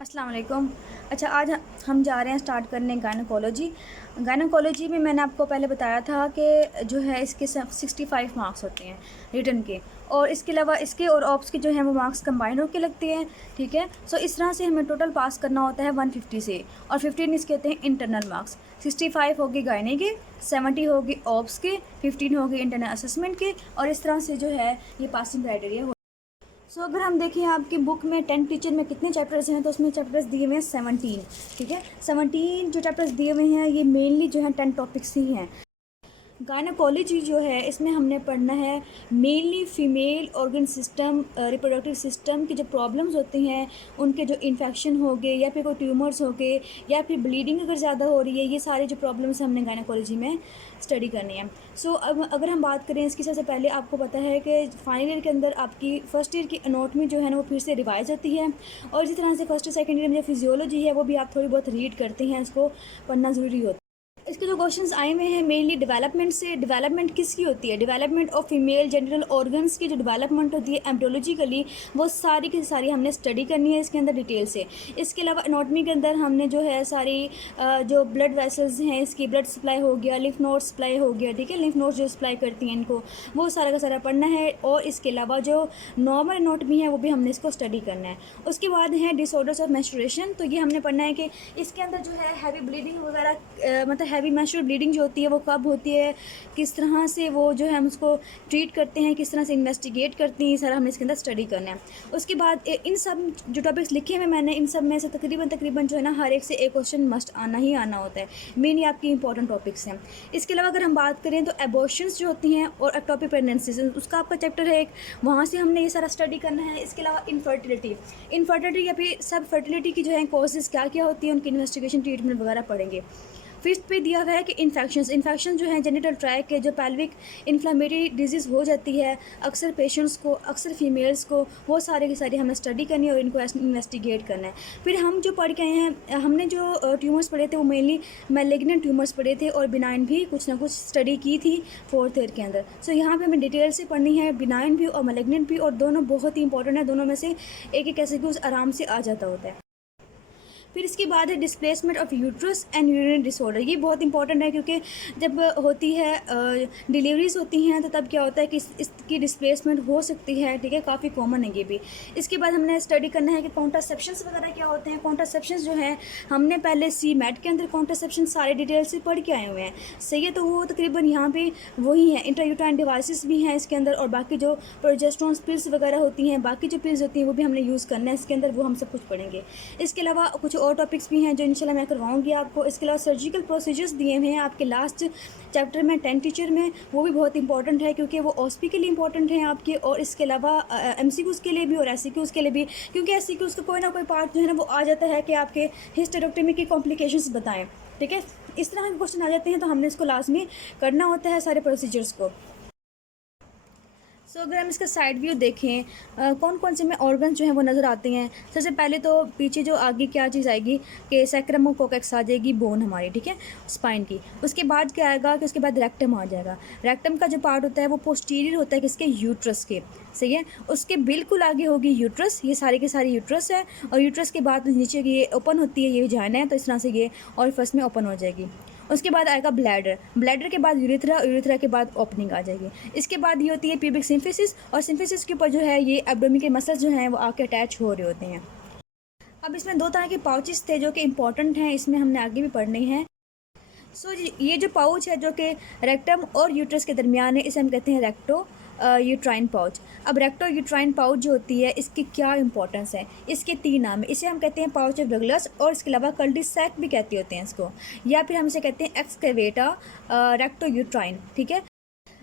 अस्सलाम वालेकुम। अच्छा, आज हम जा रहे हैं स्टार्ट करने गायनोकोलॉजी। गायनोकोलॉजी में मैंने आपको पहले बताया था कि जो है इसके 65 मार्क्स होते हैं रिटन के, और इसके अलावा इसके और ऑप्स के जो हैं वो मार्क्स कंबाइन होकर लगते हैं। ठीक है, सो इस तरह से हमें टोटल पास करना होता है 150 से, और 15 इसके होते हैं इंटरनल मार्क्स। 65 होगी गायने के, 70 होगी ऑप्स के, 15 होगी इंटरनल असेसमेंट के, और इस तरह से जो है ये पासिंग क्राइटेरिया। अगर हम देखें आपकी बुक में 10 टीचर में कितने चैप्टर्स हैं, तो उसमें चैप्टर्स दिए हुए हैं 17। ठीक है, 17 जो चैप्टर्स दिए हुए हैं ये मेनली जो है 10 टॉपिक्स ही हैं। गायनोकोलॉजी जो है इसमें हमने पढ़ना है mainly female organ system, reproductive system की जो प्रॉब्लम्स होती हैं, उनके जो इन्फेक्शन हो गए या फिर कोई ट्यूमर्स हो गए या फिर ब्लीडिंग अगर ज़्यादा हो रही है, ये सारे जो प्रॉब्लम्स हमने गायनोकोलॉजी में स्टडी करनी है। अब अगर हम बात करें इसकी, सबसे पहले आपको पता है कि फाइनल ईयर के अंदर आपकी फ़र्स्ट ईयर की एनाटॉमी जो है ना वो फिर से रिवाइज होती है, और इसी तरह से फर्स्ट सेकेंड ईयर में जो फिजियोलॉजी है वो भी आप थोड़ी बहुत रीड करते हैं, इसको पढ़ना ज़रूरी होता है। इसके जो क्वेश्चंस आए हुए हैं मेनली डेवलपमेंट से। डेवलपमेंट किसकी होती है? Development of female genital organs की जो डेवलपमेंट होती है एम्ब्रियोलॉजिकली, वो सारी की सारी हमने स्टडी करनी है इसके अंदर डिटेल से। इसके अलावा एनाटॉमी के अंदर हमने जो है सारी जो ब्लड वेसल्स हैं, इसकी ब्लड सप्लाई हो गया, लिम्फ नोड सप्लाई हो गया, ठीक है, लिम्फ नोड जो सप्लाई करती हैं इनको, वो सारा का सारा पढ़ना है। और इसके अलावा जो नॉर्मल एनाटॉमी है वो भी हमने इसको स्टडी करना है। उसके बाद है डिसऑर्डर्स ऑफ मेंस्ट्रुएशन, तो ये हमने पढ़ना है कि इसके अंदर जो है हैवी ब्लीडिंग वगैरह, मतलब हैवी मेंस्ट्रुअल ब्लीडिंग जो होती है वो कब होती है, किस तरह से वो जो है हम उसको ट्रीट करते हैं, किस तरह से इन्वेस्टिगेट करते हैं, ये सारा हमने इसके अंदर स्टडी करना है। उसके बाद इन सब जो टॉपिक्स लिखे हैं मैंने, इन सब में से तकरीबन जो है ना हर एक से एक क्वेश्चन मस्ट आना ही आना होता है, मेन ये आपकी इंपॉर्टेंट टॉपिक्स हैं। इसके अलावा अगर हम बात करें तो एबॉर्शंस जो होती हैं और एक्टोपिक प्रेगनेंसीज, उसका आपका चैप्टर है एक, वहाँ से हमने ये सारा स्टडी करना है। इसके अलावा इनफर्टिलिटी या फिर सब फर्टिलिटी की जो है कॉजेज़ क्या क्या होती है, उनकी इन्वेस्टिगेशन ट्रीटमेंट वगैरह पढ़ेंगे। फिफ्थ पे दिया हुआ है कि इन्फेक्शन जो है जेनिटल ट्रैक्ट के, जो पेल्विक इन्फ्लेमेटरी डिजीज़ हो जाती है अक्सर पेशेंट्स को, अक्सर फीमेल्स को, वो सारे की सारी हमें स्टडी करनी है और इनको इन्वेस्टिगेट करना है। फिर हम जो पढ़ के आए हैं, हमने जो ट्यूमर्स पढ़े थे वो मेनली मैलिग्नेंट ट्यूमर्स पढ़े थे, और बिनाइन भी कुछ ना कुछ स्टडी की थी फोर्थ ईयर के अंदर। यहाँ पर हमें डिटेल से पढ़नी है, बिनाइन भी और मैलिग्नेंट भी, और दोनों बहुत ही इंपॉर्टेंट है, दोनों में से एक एक ऐसे कुछ आराम से आ जाता होता है। फिर इसके बाद है displacement of uterus and urinary disorder. ये बहुत इंपॉर्टेंट है क्योंकि जब होती है डिलीवरीज होती हैं तो तब क्या होता है कि इसकी डिस्प्लेसमेंट हो सकती है, ठीक है, काफ़ी कॉमन है ये भी। इसके बाद हमने स्टडी करना है कि कॉन्ट्रासेप्शंस वगैरह क्या होते हैं। कॉन्ट्रासेप्शंस जो हैं हमने पहले CMAT के अंदर कॉन्ट्रासेप्शन सारे डिटेल से पढ़ के आए हुए हैं, सही है, तो वो तकरीबन यहाँ पे वही है। इंट्रायूटाइन डिवाइसेस भी हैं इसके अंदर, और बाकी जो प्रोजेस्टेरोन पिल्स वगैरह होती हैं, बाकी जो पिल्स होती हैं वो भी हमने यूज़ करना है इसके अंदर, वो हम सब कुछ पढ़ेंगे। इसके अलावा कुछ और टॉपिक्स भी हैं जो इंशाल्लाह मैं करवाऊंगी आपको। इसके अलावा सर्जिकल प्रोसीजर्स दिए हुए हैं आपके लास्ट चैप्टर में 10 टीचर में, वो भी बहुत इंपॉर्टेंट है क्योंकि वो OSPE के लिए इंपॉर्टेंट है आपके, और इसके अलावा MCQs के लिए भी और SCQs के लिए भी, क्योंकि SCQs का कोई ना कोई पार्ट जो है ना वो आ जाता है कि आपके हिस्टेरेक्टोमी की कॉम्प्लिकेशंस बताएं, ठीक है, इस तरह के क्वेश्चन आ जाते हैं, तो हमने इसको लाजमी करना होता है सारे प्रोसीजर्स को। अगर हम इसका साइड व्यू देखें, कौन कौन से में ऑर्गन जो हैं वो नज़र आते हैं। सबसे पहले तो पीछे जो आगे क्या चीज़ आएगी कि सैक्रम कोकैक्स आ जाएगी, बोन हमारी, ठीक है, स्पाइन की। उसके बाद क्या आएगा कि उसके बाद रेक्टम आ जाएगा। रेक्टम का जो पार्ट होता है वो पोस्टीरियर होता है किसके, यूट्रस के, सही है। उसके बिल्कुल आगे होगी यूट्रस, ये सारे के सारे यूट्रस है, और यूट्रस के बाद नीचे की ये ओपन होती है, ये वजाइना है, तो इस तरह से ये और फर्स्ट में ओपन हो जाएगी। उसके बाद आएगा ब्लैडर, ब्लैडर के बाद यूरेथ्रा, यूरेथ्रा के बाद ओपनिंग आ जाएगी। इसके बाद ये होती है प्यूबिक सिम्फिसिस, और सिम्फिसिस के ऊपर जो है ये एब्डोमेन के मसल्स जो हैं वो आके अटैच हो रहे होते हैं। अब इसमें दो तरह के पाउचेस थे जो कि इंपॉर्टेंट हैं, इसमें हमने आगे भी पढ़ने हैं। ये जो पाउच है जो कि रेक्टम और यूट्रस के दरमियान है, इसे हम कहते हैं रेक्टो यूट्राइन पाउच। अब रेक्टो यूट्राइन पाउच जो होती है इसकी क्या इंपॉर्टेंस है, इसके 3 नाम है। इसे हम कहते हैं पाउच ऑफ डगलस, और इसके अलावा कल्डिसैक भी कहते होते हैं इसको, या फिर हम इसे कहते हैं एक्सकेवेटा रेक्टो यूट्राइन, ठीक है।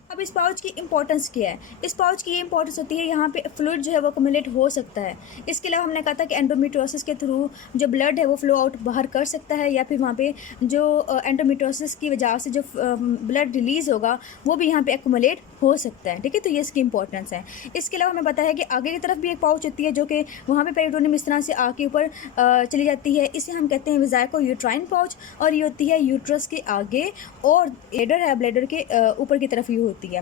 अब इस पाउच की इंपॉर्टेंस क्या है? इस पाउच की ये इंपॉर्टेंस होती है, यहाँ पे फ्लूइड जो है वो अक्यूमुलेट हो सकता है। इसके अलावा हमने कहा था कि एंडोमेट्रियोसिस के थ्रू जो ब्लड है वो फ्लो आउट बाहर कर सकता है, या फिर वहाँ पे जो एंडोमेट्रियोसिस की वजह से जो ब्लड रिलीज़ होगा वो भी यहाँ पे एक्यूमुलेट हो सकता है, ठीक है, तो ये इसकी इंपॉर्टेंस है। इसके अलावा हमें पता है कि आगे की तरफ भी एक पाउच होती है जो कि वहाँ पे पेरिटोनियम इस तरह से आके ऊपर चली जाती है, इसे हम कहते हैं विजाइको यूट्राइन पाउच, और ये होती है यूट्रस के आगे, और ब्लैडर है ब्लैडर के ऊपर की तरफ ये होती है।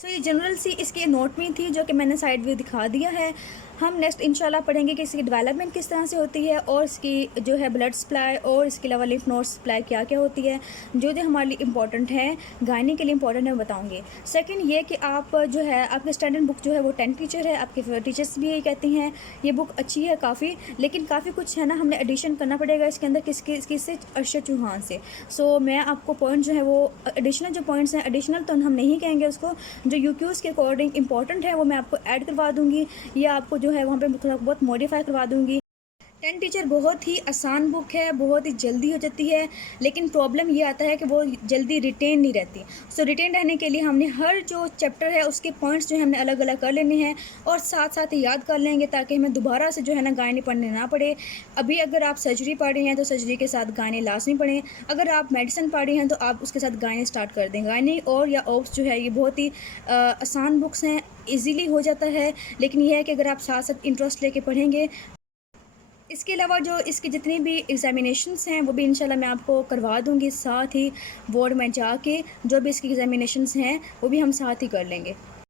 ये जनरल सी इसकी एनाटॉमी थी जो कि मैंने साइड व्यू दिखा दिया है। हम नेक्स्ट इंशाल्लाह पढ़ेंगे कि इसकी डेवलपमेंट किस तरह से होती है और इसकी जो है ब्लड सप्लाई और इसके अलावा लिम्फ नोड सप्लाई क्या क्या होती है, जो हमारे लिए इंपॉर्टेंट है, गायनी के लिए इंपॉर्टेंट है, मैं बताऊँगी। सेकंड ये कि आप जो है आपके स्टैंडर्ड बुक जो है वो 10 टीचर है, आपके टीचर्स भी यही कहती हैं ये बुक अच्छी है काफ़ी, लेकिन काफ़ी कुछ है ना हमने एडिशन करना पड़ेगा इसके अंदर किससे अरशद चौहान से। सो मैं आपको पॉइंट जो है वो एडिशनल जो पॉइंट्स हैं, एडिशनल तो हम नहीं कहेंगे उसको, जो यूक्यूज़ के अकॉर्डिंग इंपॉर्टेंट है वो मैं आपको ऐड करवा दूँगी या आपको जो है वहाँ पे थोड़ा बहुत मॉडिफाई करवा दूँगी। 10 टीचर बहुत ही आसान बुक है, बहुत ही जल्दी हो जाती है, लेकिन प्रॉब्लम ये आता है कि वो जल्दी रिटेन नहीं रहती। सो रिटेन रहने के लिए हमने हर जो चैप्टर है उसके पॉइंट्स जो है हमने अलग अलग कर लेने हैं और साथ साथ ही याद कर लेंगे ताकि हमें दोबारा से जो है ना गायनी पढ़ने ना पड़े। अभी अगर आप सर्जरी पढ़ रहे हैं तो सर्जरी के साथ गायनी लाजमी पढ़ें, अगर आप मेडिसिन पढ़ रहे हैं तो आप उसके साथ गायनी स्टार्ट कर दें। गायनी और या ओप्स जो है ये बहुत ही आसान बुक्स हैं, ईज़िली हो जाता है, लेकिन यह है कि अगर आप साथ साथ इंटरेस्ट लेके पढ़ेंगे। इसके अलावा जो इसकी जितनी भी एग्ज़ामिनेशंस हैं वो भी इंशाल्लाह मैं आपको करवा दूँगी, साथ ही बोर्ड में जाके जो भी इसकी एग्ज़ामिनेशंस हैं वो भी हम साथ ही कर लेंगे।